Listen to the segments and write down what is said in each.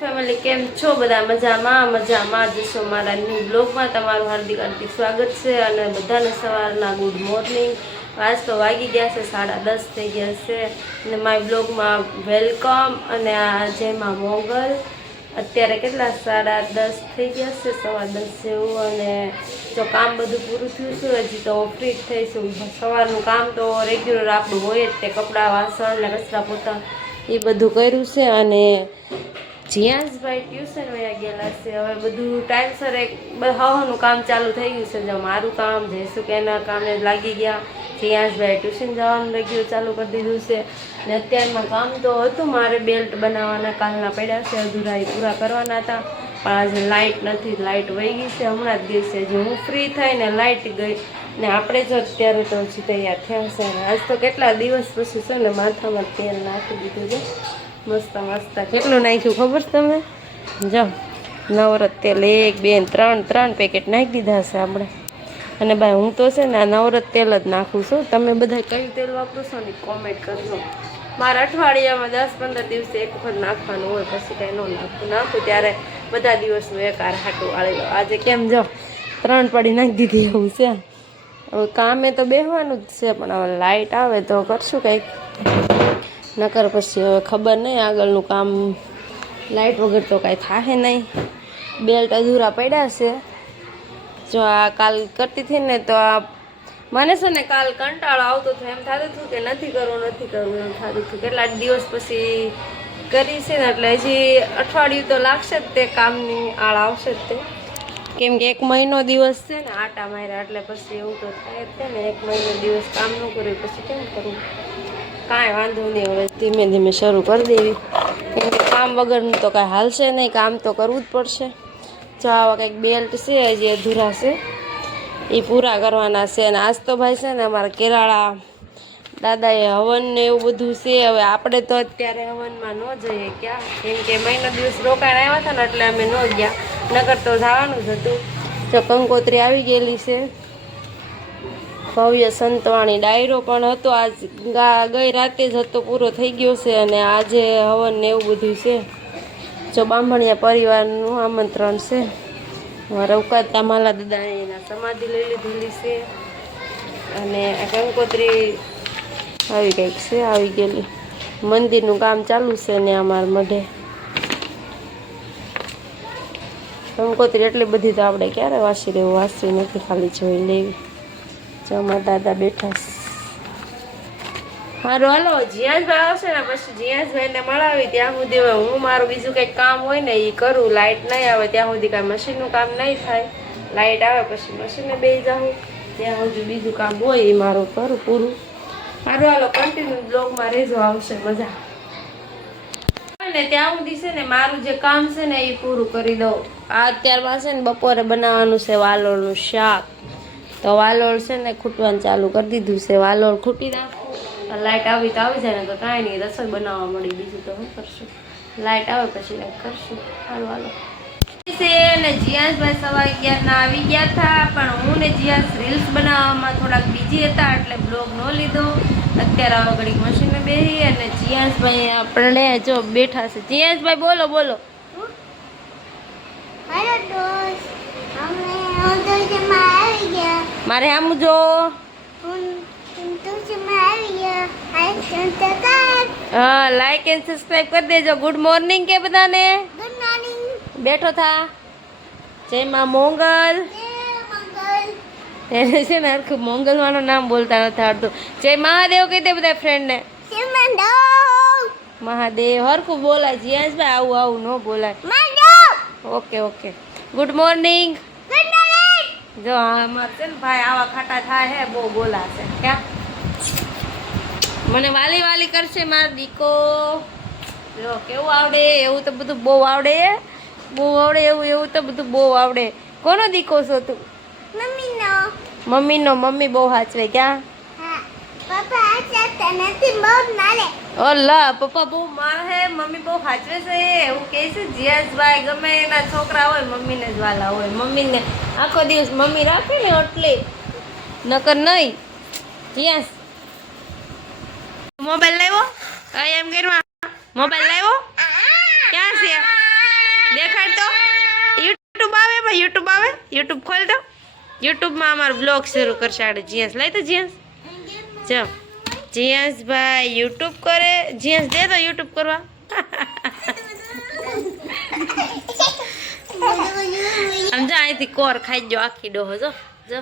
Family કેમ છો બધા? મજામાં મજામાં. જશો મારા ન્યૂ બ્લોગમાં તમારું હાર્દિક હાર્દિક સ્વાગત છે અને બધાને સવારના ગુડ મોર્નિંગ આજ તો વાગી ગયા છે, સાડા દસ થઈ ગયા છે. અને માય બ્લોગમાં વેલકમ અને આ જેમાં મોગલ. અત્યારે કેટલા? સાડા દસ થઈ ગયા છે, સવા દસ જેવું. અને જો કામ બધું પૂરું થયું છે, હજી તો ફ્રી જ થઈશું સવારનું કામ તો રેગ્યુલર આપણું હોય જ તે કપડાં, વાસણ ને કચરા પોતા. એ બધું કર્યું છે અને જીયાસભાઈ ટ્યુશન વયા ગયેલા છે, હવે બધું ટાઈમસર એક હવાનું કામ ચાલુ થઈ ગયું છે, જો મારું કામ જઈશું કે એના કામે લાગી ગયા. જીયાંશભાઈ ટ્યુશન જવાનું રેગ્યુલર ચાલુ કરી દીધું છે. ને અત્યારમાં કામ તો હતું, મારે બેલ્ટ બનાવવાના કાલના પડ્યા છે અધૂરા એ પૂરા કરવાના હતા. પણ આજે લાઇટ નથી લાઇટ વહી ગઈ છે, હમણાં જ ગઈ છે. જે હું ફ્રી થઈને લાઇટ ગઈ. ને આપણે જો અત્યારે તો હજી તૈયાર થયા છે. આજ તો કેટલા દિવસ પછી છે ને, માથામાં તેલ નાખી દીધું છે. મસ્ત મસ્ત. કેટલું નાખ્યું ખબર છે તમે જો નવરત તેલ, એક, બે ત્રણ ત્રણ પેકેટ નાખી દીધા છે આપણે. અને ભાઈ, હું તો છે ને આ નવરત તેલ જ નાખું છું. તમે બધા કયું તેલ વાપરો છો ને કોમેન્ટ કરજો. મારા અઠવાડિયામાં દસ પંદર દિવસે એક વખત નાખવાનું હોય, પછી કાંઈ ન નાખું. નાખું ત્યારે બધા દિવસનું એક આર હાટું વાળી આજે કેમ જો, ત્રણ પડી નાખી દીધી એવું છે. હવે કામે તો બેહવાનું જ છે, પણ હવે લાઇટ આવે તો કરશું કંઈક. નકર પછી હવે ખબર નહીં આગળનું કામ લાઇટ વગર તો કાંઈ થાય નહીં. બેલ્ટ અધૂરા પડ્યા છે. જો આ કાલ કરતી હતી ને તો આ મને છે ને કાલ કંટાળો આવતો હતો. એમ થતું હતું કે નથી કરવું નથી કરવું, એમ થતું હતું. કેટલા દિવસ પછી કરી છે ને, એટલે હજી અઠવાડિયું તો લાગશે જ તે કામની આળ આવશે જ તે. કેમ કે એક મહિનો દિવસ છે ને આટા માર્યા, એટલે પછી એવું તો થાય જ ને, એક મહિનો દિવસ કામ ન કર્યું, પછી કેમ કરવું? કાંઈ વાંધો નહીં, હવે ધીમે ધીમે શરૂ કરી દેવી. કેમ વગરનું તો કાંઈ હાલશે નહીં, કામ તો કરવું જ પડશે. જો આવા કંઈક બેલ્ટ છે, હજી અધૂરા છે. એ પૂરા કરવાના છે અને આજ તો ભાઈ છે ને અમારા કેરાળા દાદાએ હવન ને એવું બધું છે, હવે આપણે તો અત્યારે હવનમાં ન જઈએ ક્યાં? કેમ કે મહિનો દિવસ રોકાણ આવ્યા હતા ને એટલે અમે ન ગયા. નગર તો જવાનું જ હતું. જો કંકોત્રી આવી ગયેલી છે. ભવ્ય સંતવાણી ડાયરો પણ હતો. આજ ગઈ રાતે જ હતો, પૂરો થઈ ગયો છે અને આજે હવન ને એવું બધું છે. જો બાંભણિયા પરિવારનું આમંત્રણ છે. રવકાતા માલા દાદાએ એના સમાધિ લઈ લીધેલી છે. અને આ કંકોત્રી આવી કંઈક છે, આવી ગયેલી. મંદિરનું કામ ચાલુ છે ને અમારા મઢે. કંકોત્રી એટલી બધી તો આપણે ક્યારે વાસી રહેવું? વાસી નથી, ખાલી જોઈ લેવી. જમા દાદા બેઠા હારું, હાલો ભાઈ આવશે ને, પછી જીયાસભાઈને મળાવી. ત્યાં સુધી હવે હું મારું બીજું કંઈક કામ હોય ને એ કરું. લાઇટ નહીં આવે, ત્યાં સુધી કાંઈ મશીનનું કામ નહીં થાય. લાઇટ આવે, પછી મશીને બે જાઉં. ત્યાં સુધી બીજું કામ હોય એ મારું કરું પૂરું. મારું હાલો કન્ટિન્યુ બ્લોગમાં રહેજો, આવશે મજા. ને, ત્યાં સુધી છે ને, મારું જે કામ છે ને એ પૂરું કરી દઉં. આ અત્યારમાં છે ને, બપોરે બનાવવાનું છે વાલોળનું શાક. તો વાલોળ છે ને ખૂટવાનું ચાલુ કરી દીધું છે. વાલોળ ખૂટી નાખું. લાઇટ આવી તો આવી જાય ને તો કાંઈ નહીં, રસોઈ બનાવવા મળી બીજું તો શું કરશું? લાઇટ આવે પછી લાઇટ કરશું. હાલો હાલો. છે ને જીયાસભાઈ સવા અગિયારના આવી ગયા હતા, પણ હું ને જીયાસ રીલ્સ બનાવવામાં થોડાક બીજી હતા એટલે બ્લોગ ન લીધો. અત્યારે હવે ઘડીક મશીને બેસી અને જીયાસભાઈ આપણે જો બેઠા છે. જીયાસભાઈ, બોલો બોલો હેલો દોસ્ત અમે ઉદયમાં આવી ગયા મારે આમ જો હું ઉદયમાં આવી ગયા હાય સંતકાર હા લાઈક એન્ડ સબસ્ક્રાઇબ કરી દેજો ગુડ મોર્નિંગ કે બધાને ગુડ મોર્નિંગ બેઠો થા જય માં મોંગલ જય મંગલ એને છે ને હરખું મોંગલવાનું નામ બોલતા નથી આવડતું જય મહાદેવ કહી દે બધા ફ્રેન્ડને સિમંડો મહાદેવ હરખું બોલાય જીયાસભાઈ આવું આવું ન બોલાય મંડો okay okay good morning good morning જો અમારે છે ને ભાઈ આવા ખાટા થાય હે બહુ બોલાશે. ક્યાં? મને વાલી વાલી કરશે માર દીકો. જો કેવું આવડે? એવું તો બધું બહુ આવડે. બહુ આવડે એવું એવું તો બધું બહુ આવડે. કોનો દીકો છો તું? મમ્મીનો. મમ્મીનો મમ્મી બહુ હાચવે ક્યાં? ઓલા પપ્પા બહુ માર મમ્મી બહુ હાચવે છે. એવું કહે છે જીયાસભાઈ ગમે એના છોકરા હોય મમ્મીને જ વાલા હોય. મમ્મીને આખો દિવસ મમ્મી રાખે ને એટલે. નકર નહીં. જીયાસ મોબાઈલ લાવ્યો? કઈ એમ કરવા મોબાઈલ લાવ્યો? ક્યાં છે? દેખાડ તો. યુટ્યુબ આવે ભાઈ યુટ્યુબ આવે? યુટ્યુબ ખોલ દો યુટ્યુબમાં અમારો બ્લોગ શરૂ કરશે આડે. જીએસ લઈ તો જીએસ જો જીએસ ભાઈ યુટ્યુબ કરે. જીએસ દે તો યુટ્યુબ કરવા. આમ જો અહીંથી કોર ખાઈ ગયો આખી ડોહો જો જો.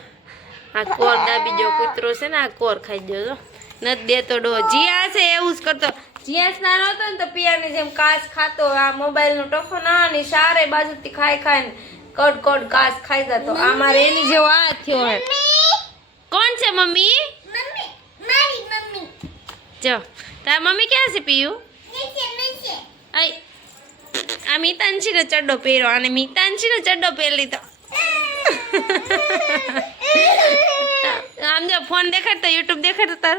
આ કોર દાબી ગયો કૂતરો છે ને આ કોર ખાઈ ગયો જો. નથી દેતો ડોહો. જીયા છે એવું જ કરતો. જીયાસ નાનો હતો ને તો પિયાની જેમ કાચ ખાતો આ મોબાઈલનો ટોફો ના ને સારે બાજુથી ખાઈ ખાઈને કડ કડ કાચ ખાઈ જતો. આ મારે એની જેવો આ થયો હે કોણ છે મમ્મી? જો. તાર મમ્મી ક્યાં છે પીયું? આઈ આ મિતાંશીનો ચડ્ડો પહેર્યો અને મીતાંશીનો ચડ્ડો પહેરી લીધો. આમ જો ફોન દેખાડતો યુટ્યુબ દેખાડતો તાર.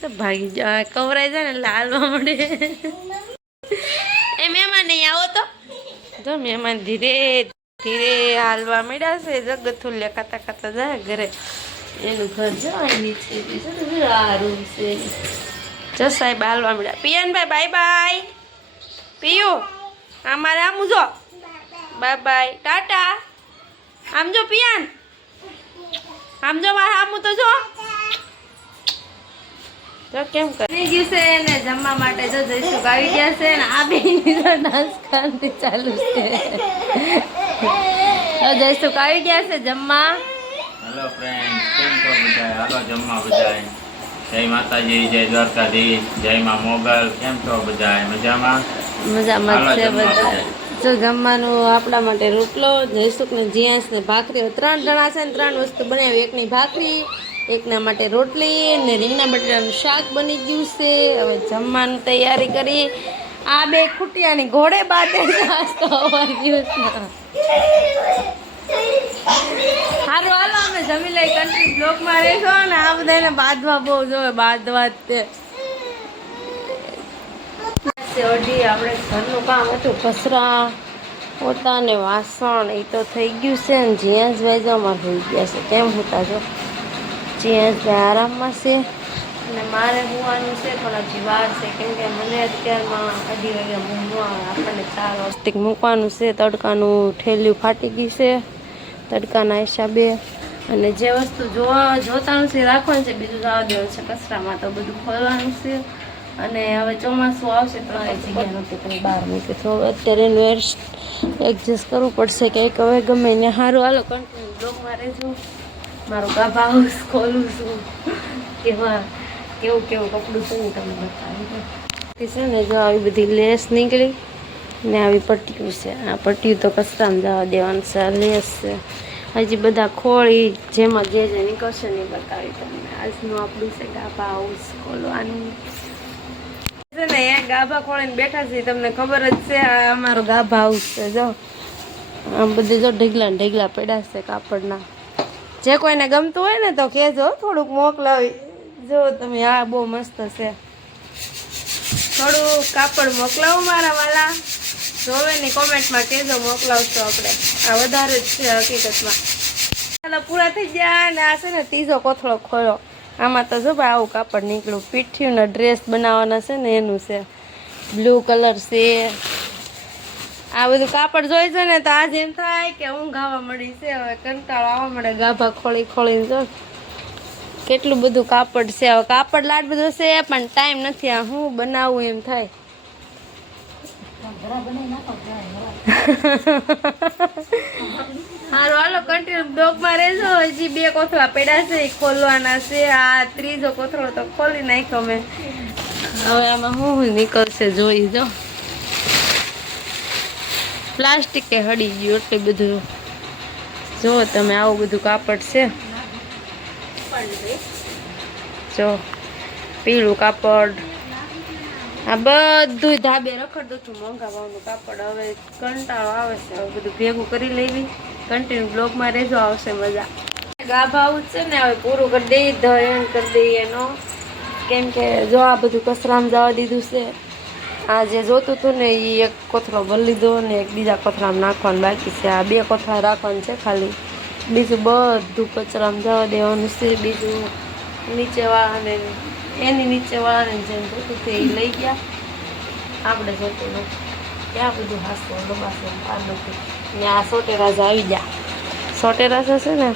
તો ભાગી જા કવરાઈ જાય ને લાલ મળે એ મહેમાન નહીં આવો તો. જો મહેમાન ધીરે ધીરે હાલવા મળ્યા છે જગથુલ્ય ખાતા ખાતા જાય ઘરે. એનું ઘર જવાની છે આ છે. જો સાહેબ હાલવા મળ્યા પિયનભાઈ બાય બાય પિયુ. અમારે આમ જો બાય બાય ટાટા. આમ જો પિયાન. આમ જો મારે આમ તો જો. તો કેમ કરી? ગયું છે ને જમવા માટે જો જઈશું. આવી ગયા છે ને આ બેની તો ડાન્સ કરતી ચાલુ છે. તો જઈશું. આવી ગયા છે જમવા. હેલો ફ્રેન્ડ કેમ છો બધા? હાલો જમવા બધા જય માતાજી જય દ્વારકાધીશ જય માં મોગલ. કેમ છો બધા મજામાં? મજામાં છે બધા. જો જમવાનું આપણા માટે રોટલો જયસુખ ને જીયાસ ને ભાખરી ત્રણ જણા છે ને ત્રણ વસ્તુ બનાવી. એકની ભાખરી એકના માટે રોટલી ને રીંગણા બટાટાનું શાક બની ગયું છે. હવે જમવાનું તૈયારી કરી. આ બે ખૂટિયાની ઘોડે બાંધે નાસ્તો આજ તો સારું હાલો અમે જમી લઈ કન્ટ્રી બ્લોકમાં રહેશો ને આ બધાને બાંધવા બહુ જોવે બાંધવા જ તે. છે હજી આપણે ઘરનું કામ હતું કચરા પોતા ને વાસણ એ તો થઈ ગયું છે ને જીયાસભાઈ જો અમારે હોઈ ગયા છે. કેમ હોતા જો જીયાસભાઈ આરામમાં છે? અને મારે હોવાનું છે પણ હજી વાર છે. કેમ કે મને અત્યારમાં અઢી વાગ્યા મૂકવા આપણને ચાર વસ્તિક મૂકવાનું છે. તડકાનું ઠેલિયું ફાટી ગયું છે. તડકાના હિસાબે અને જે વસ્તુ જોવા જોતાનું છે રાખવાનું છે બીજું જવા દેવાનું છે. કચરામાં તો બધું ખોલવાનું છે. અને હવે ચોમાસું આવશે તો એ જગ્યા નથી પણ બહાર મૂકી તો અત્યારે એનું એડજસ્ટ કરવું પડશે કે એક હવે ગમે ને સારું હાલો કન્ટિન્યુ બ્લોગમાં રહેજો. મારું ગાભા હાઉસ ખોલું છું. કેવા કેવું કેવું કપડું શું તમને બતાવી. છે ને જો આવી બધી લેસ નીકળી ને આવી પટ્ટીઓ છે. આ પટ્ટીઓ તો કસ્તામાં જવા દેવાનું છે આ લેસ છે. હજી બધા ખોળી જેમાં જે જે નીકળશે ને બતાવી તમને. આજનું આપણું છે ગાભા હાઉસ ખોલવાનું. એક ગાભા ખોળીને બેઠા છીએ તમને ખબર જ છે, આ અમારો ગાભા હાઉસ છે, જો. આમ બધે જો ઢીગલા ઢીગલા પડ્યા છે કાપડના. જે કોઈને ગમતું હોય ને તો કહેજો થોડુંક મોકલાવી. જો તમે, આ બહુ મસ્ત છે. થોડું કાપડ મોકલાવો મારા વાલા. જોવે ને કોમેન્ટમાં કહેજો, મોકલાવશો આપણે. આ વધારે જ છે હકીકતમાં. ચાલો, પૂરા થઈ ગયા અને આ છે ને ત્રીજો કોથળો ખોયો આમાં તો જો ભાઈ આવું કાપડ નીકળ્યું. પીઠ્યુંના ડ્રેસ બનાવવાના છે ને એનું છે. બ્લુ કલર છે. આ બધું કાપડ જોઈ છે ને તો આજ એમ થાય કે ઊંઘ આવવા મળી છે. હવે કંટાળો આવવા મળે ગાભા ખોળી ખોળીને જો. કેટલું બધું કાપડ છે. હવે કાપડ લાટ બધું છે પણ ટાઈમ નથી. આ હું બનાવું એમ થાય. હારું, હાલો કન્ટિન્યુ બ્લોગમાં રહેજો, હજી બે કોથળા પડ્યા છે એ ખોલવાના છે. આ ત્રીજો કોથળો તો ખોલી નાખ્યો મેં. હવે આમાં શું નીકળશે જોઈ જો. પ્લાસ્ટિક કે હળી ગયું એટલું બધું. જો તમે આવું બધું કાપડ છે. જો, પીળું કાપડ. આ બધું ધાબે રખડ દઉં છું મોંઘાવાનું કાપડ હવે કંટાળો આવે છે, હવે બધું ભેગું કરી લેવી. કન્ટિન્યુ બ્લોગમાં રહેજો, આવશે મજા. ગાભા છે ને, હવે પૂરું કરી દઈએ ધયન કરી દઈએ એનો. કેમ કે જો આ બધું કચરામાં જવા દીધું છે, આ જે જોતું હતું ને એ એક કોથળો ભરી લીધો ને એક બીજા કોથળામાં નાખવાનું બાકી છે. આ બે કોથળા રાખવાનું છે ખાલી. બીજું બધું કચરામાં જવા દેવાનું છે, બીજું નીચેવાળાને એની નીચેવાળાને જેમ જોતું તે લઈ ગયા. આપણે જોતું નથી ક્યાં બધું હાસો ડબાસો આ નથી ને આ સોટેરાજ આવી જા સોટેરાજ હશે ને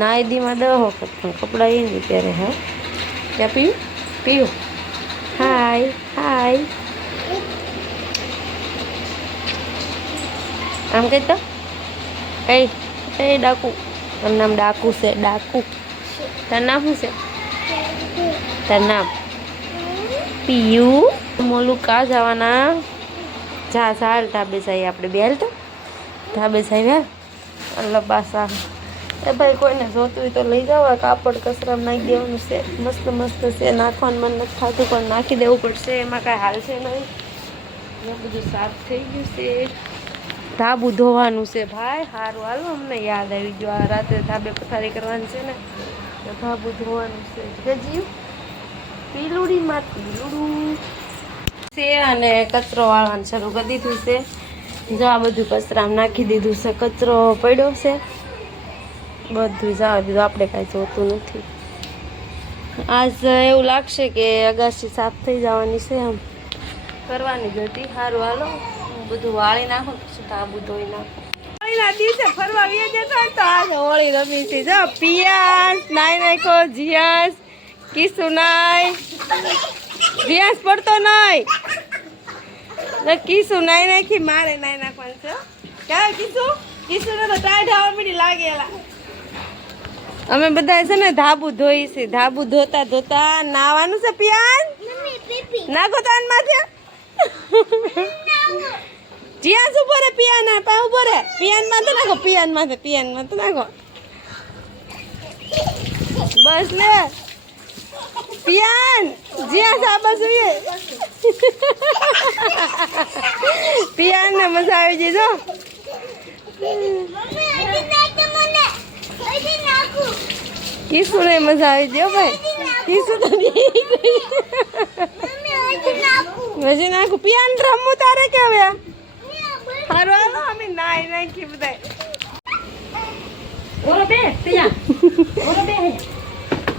નાઈ દીમાં દહ વખત પણ કપડાં એ નહીં પહેરે, હે. ક્યાં પીવું પીવું હાય હાય. આમ કઈ તો? એ એ ડાકુ? તારું નામ ડાકુ છે, ડાકુ. તારું નામ શું છે? તારું નામ પિયુ. મોલું કા જવાના. જા ચાલ ધાબે સાઈ આપણે બેલ તો. ધાબે સાઈ બેલ અલ્લા બાસા એ ભાઈ કોઈને જોતું હોય તો લઈ જવા કાપડ કચરામાં નાખી દેવાનું છે. મસ્ત મસ્ત છે. નાખવાનું મન નથી થતું, પણ નાખી દેવું પડશે. એમાં કાંઈ હાલ છે નહીં. એ બધું સાફ થઈ ગયું છે. ધાબુ ધોવાનું છે ભાઈ. સારું હાલો, અમને યાદ આવી ગયું. આ રાત્રે ધાબે પથારી કરવાની છે ને. ધાબુ ધોવાનું છે. ગજ્યું પીલુડીમાં પીલુડું. છે અને કચરો વાળવાનું શરૂ કરી દીધું છે. જો આ બધું કચરામાં નાખી દીધું છે. કચરો પડ્યો છે. બધું જવા દીધું આપણે કાંઈ જોતું નથી. આજ એવું લાગશે કે અગાસી સાફ થઈ જવાની છે એમ. કરવાની જ હતી. સારું હાલો. બધું વાળી નાખું, પછી તાબુ ધોઈ નાખું. હોળીના દિવસે ફરવા વીએ જતા તો આજે હોળી રમી છે. જો પિયાસ નાઈ નાખો જીયાસ કિસુ નાય જિયાસ પડતો નાય ને કિસુ નાઈ નાખી મારે નાઈ નાખવાનું છે. ક્યારે કિસુ? ને તો આવવા મળી લાગેલા. અમે બધા છે ને ધાબુ ધોઈ છે. ધાબુ ધોતા ધોતા નાવાનું છે પિયાન નાખો તાન માથે જીયા ઉપર બોરે પિયાન પા ઉપર રે પિયાન તો નાખો પિયાન માથે પિયાન માથે નાખો બસ લે પિયાન જીયા સાબા જોઈએ પિયાન ને મજા આવી જઈ જો કિસુ ને મજા આવી ગયો ભાઈ કિસુ તો હજી નાખું પિયાન રમવું તારે કે હવે અહીંયા બોલ. હારું હાલો અમે નાઈ નાખી બધાય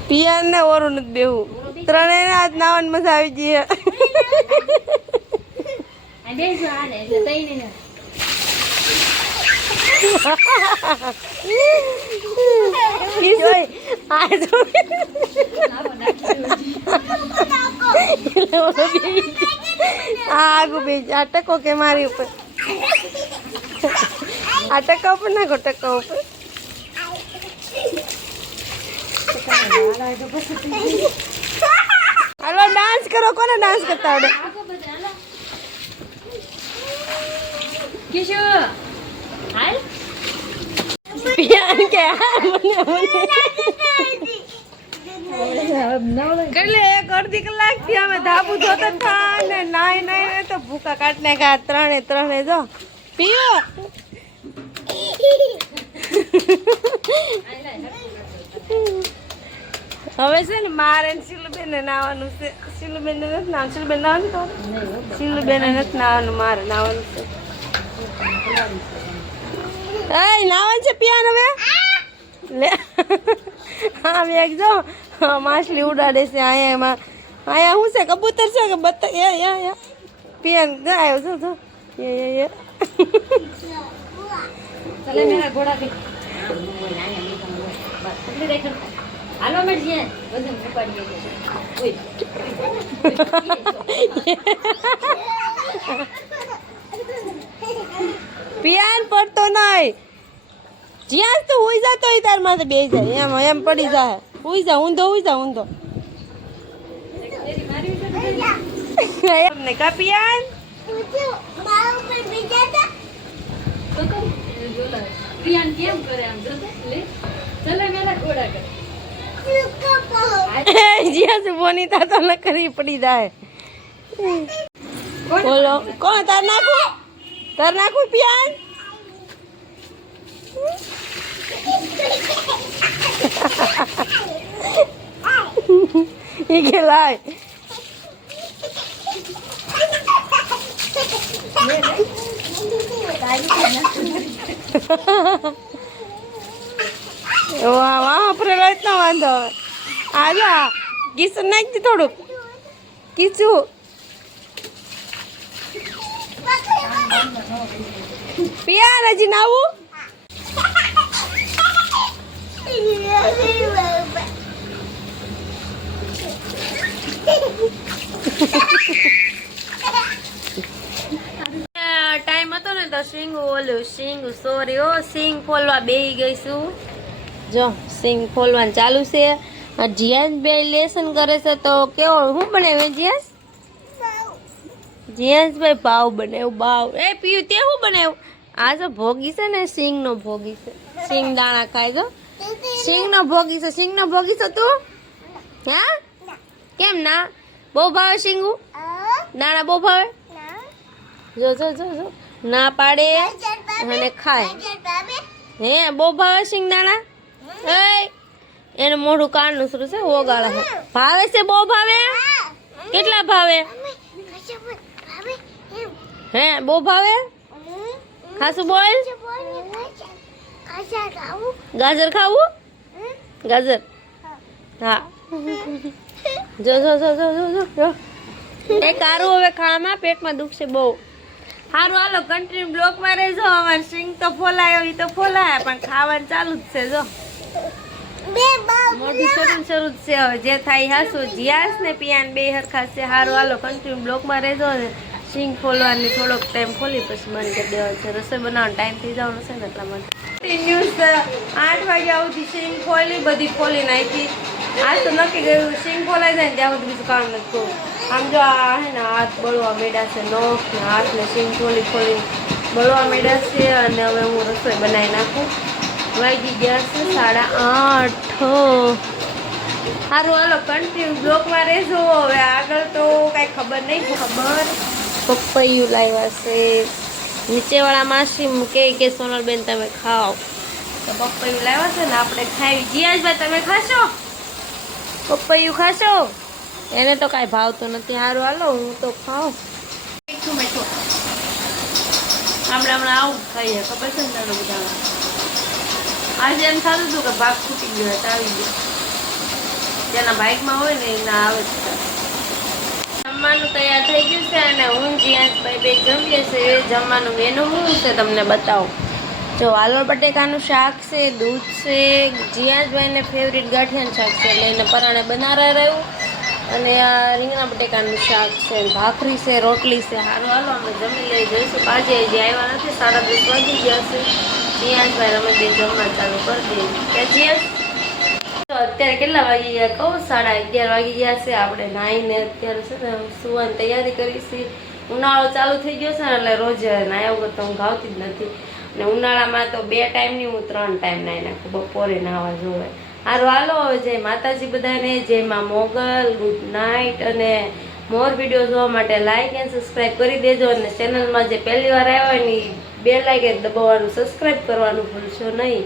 પિયાન ને ઓરું નથી બેવું ત્રણેય આજ નાવાની મજા આવી ગઈ બેહી આગુ બે આ ટકો કે મારી ઉપર. આ ટકા ઉપર નાખો ટકા ઉપર હાલો ડાન્સ કરો કોને ડાન્સ કરતા આવડે પિયાન કે હા, મને મને એટલે એક અડધી કલાકથી અમે ધાબુ ધોતા હતા ને નાઈ નાઈ ને તો ભૂકા કાઢને કા ત્રણે ત્રણે જો. પીઓ. હવે છે ને મારે ને શીલુબેન ને નાવાનું છે. શીલુબેન ને નથી નાવાનું શીલુબેન નાવાનું તો? શીલુબેન ને નથી નાવાનું મારે નાવાનું છે. નાવાનું છે પિયાન હવે લે. હા મેં જો માછલી ઉડાડે છે અહીંયા એમાં. અહીંયા શું છે? કબૂતર છે કે બત્તક એ એ એ. પિયાન ગાયો છો છો એ એ એ. પિયાન પડતો નહીં. જ્યાં તો હોઈ જા હોય તાર માથે બે જાય. એમ એમ પડી જાય હોઈ જા ઊંધો હોઈ જા ઊંધો. એમને કા પિયાન તું જો મારા ઉપર બીજા હતા તું જ્યાં તા તો ન કરી પડી જાય બોલો કોણ તાર નાખું? તાર નાખું પિયાન? ઈ કે લાય વાહ વાહ ફરેલો જ ના વાંધો આજા કિસું નાખી થોડુંક. કિસું પિયા હજી નાવું? ટાઈમ હતો ને તો સિંગ ઓલું, સિંગ સોરી ઓ સિંગ ફોલવા બેહી ગઈશું જો, સિંગ ફોલવાનું ચાલુ છે. જીયાસ બે લેસન કરે છે તો કેવો શું બને જીયાસ જીયાસભાઈ ભાવ બનાવ્યું ભાવ. એ પીયું, તે શું બનાવ્યું આ જો ભોગી છે ને સિંગ નો ભોગી છે. સિંગ દાણા ખાય, જો. સિંગ નો ભોગી છો. સિંગ નો ભોગી છો તું? હા? કેમ ના? બહુ ભાવે સિંગું? દાણા બહુ ભાવે? જો જો જો જો. ના પાડે. અને ખાય. હે, બહુ ભાવે સિંગદાણા નાણા? એને મોઢું કાળનું શરૂ છે, ઓગાળા છે. ભાવે છે બહુ ભાવે? કેટલા ભાવે? હે, બહુ ભાવે? ખાસું બોલ. ગાજર ખાવું? ગાજર હા. જો જો જો જો જો જો જો. એ કારું હવે ખાવામાં પેટમાં દુખશે બહુ. સારું હાલો કન્ટિન્યુ બ્લોકમાં રહેજો. અમાર સિંગ તો ફોલાયો એ તો ફોલાયા પણ ખાવાનું ચાલુ જ છે જો. મોઢું શરૂ શરૂ જ છે હવે. જે થાય હાસુ. જીયાસ ને પિયાન બે હરખા છે. સારું હાલો કન્ટિન્યુ બ્લોકમાં રહેજો ને. સિંગ ફોલવાની થોડોક ટાઈમ ખોલી પછી બંધ કરી દેવાનો છે. રસોઈ બનાવવાનો ટાઈમ થઈ જવાનો છે ને એટલા માટે. ન્યૂઝ આઠ વાગ્યા સુધી સિંગ ફોલી બધી ખોલી નાખી. આજ તો નક્કી ગયું સિંગ ફોલાઈ જાય ને ત્યાં સુધી બીજું કામ નથી કરવું આમ જો આ હે ને હાથ બળવા મેળા છે, નખ ને હાથ ને સિંગ ફોલી ખોલી બળવા મેળા છે અને હવે હું રસોઈ બનાવી નાખું. વાગી ગયા છે સાડા આઠ. સારું હાલો કન્ટિન્યુ બ્લોકમાં રહેજો. હવે આગળ તો કાંઈ ખબર નહીં, ખબર. પપૈયું લાવ્યા છે. નીચેવાળા માસી કે કે સોનલબેન તમે ખાઓ. તો પપૈયું લાવ્યા છે ને આપણે ખાઈ જીયાજભાઈ તમે ખાશો? પપૈયું ખાશો? એને તો કાંઈ ભાવતું નથી. સારું હાલો હું તો ખાઉં. મીઠું મીઠું આપણે હમણાં આવું ખાઈએ. ખબર છે ને બધા આજે એમ થતું હતું કે ભાગ ફૂટી ગયો આવી ગયો. જેના બાઇકમાં હોય ને એના આવે જ છે. જમવાનું તૈયાર થઈ ગયું છે અને હું જીયાસભાઈ બે જમીએ છે એ જમવાનું મેનુ શું છે તમને બતાવું? જો વાલોળ બટેકાનું શાક છે, દૂધ છે જીયાસભાઈને ફેવરિટ ગાંઠિયાનું શાક છે લઈને પરાણે બનારા રહ્યું. અને આ રીંગણા બટેકાનું શાક છે, ભાખરી છે, રોટલી છે. સારું હાલો, અમે જમી લઈ જઈશું. પાછી હજી આવ્યા નથી, સાડા દસ વાગી ગયા છે. જીયાસભાઈ અમે બે જમવા ચાલુ કરી દઈએ ત્યાં જીયાસ અત્યારે કેટલા વાગી ગયા કહું? સાડા અગિયાર વાગી ગયા છે. આપણે નાહીને અત્યારે છે ને સુવાની તૈયારી કરી છે. ઉનાળો ચાલુ થઈ ગયો છે ને એટલે રોજ નાહ્યા વગર તો હું ગાવતી જ નથી. અને ઉનાળામાં તો બે ટાઈમની હું ત્રણ ટાઈમ નાહી નાખું. બપોરે નાહવા જોવે. હારું, હાલો જય માતાજી બધાને. જેમાં મોગલ. ગુડ નાઇટ અને મોર વીડિયો જોવા માટે લાઇક એન્ડ સબસ્ક્રાઈબ કરી દેજો. અને ચેનલમાં જે પહેલી વાર આવ્યા હોય ને બે લાગે દબાવવાનું સબસ્ક્રાઈબ કરવાનું ભૂલશો નહીં.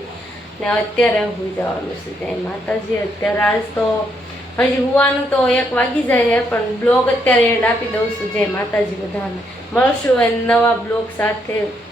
ને અત્યારે હું જવાનું છે ત્યાં. માતાજી અત્યારે આજ તો હજી હોવાનું તો એક વાગી જાય પણ બ્લોગ અત્યારે એડ આપી દઉં છું. જય માતાજી બધાને. મળશું એ નવા બ્લોગ સાથે.